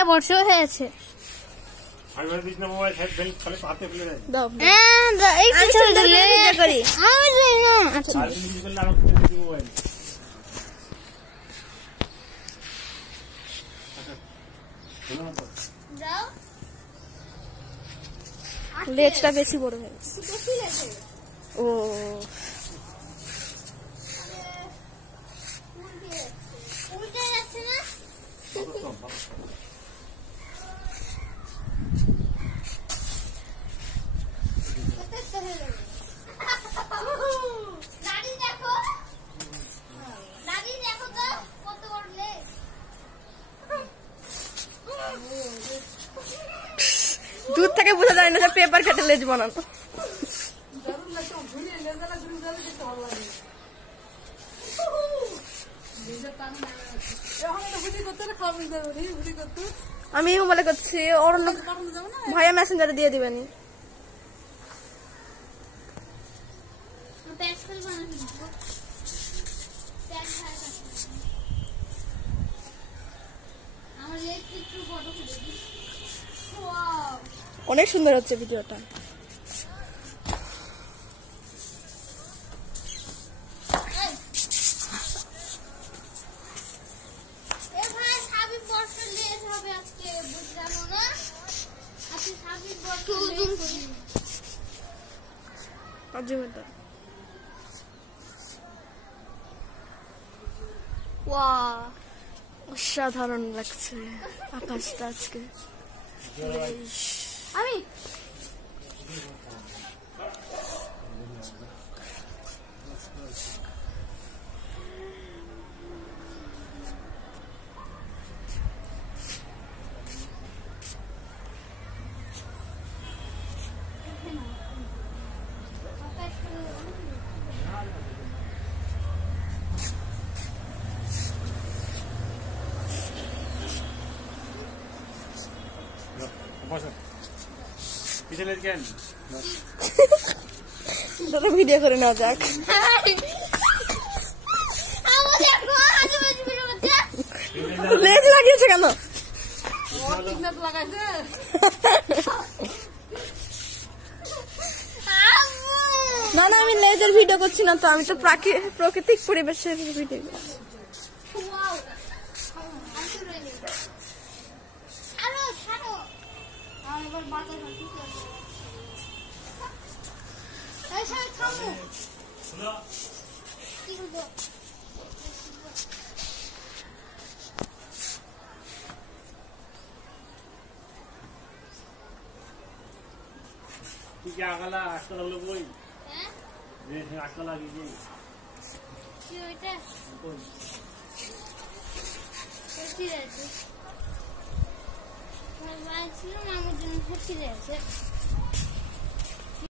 হ্যাঁ বর্ষ হয়েছে। লেজটা বেশি বড় হয়েছে। ও दूध থেকে বোঝা যায় না যে পেপার কেটে লেজ বানানো। আমি মোবাইলে করছি, ওর লোক ভাইয়া মেসেঞ্জারে দিয়ে দিবেনি। অনেক সুন্দর হচ্ছে ভিডিওটা। অসাধারণ লাগছে আকাশটা আজকে। আমি ভিডিও করে নেওয়া যাক। লেজ লাগিয়েছে কেন? না না, আমি লেজের ভিডিও করছি না তো, আমি তো প্রাকৃতিক পরিবেশের ভিডিও করছি। মামুর জন্য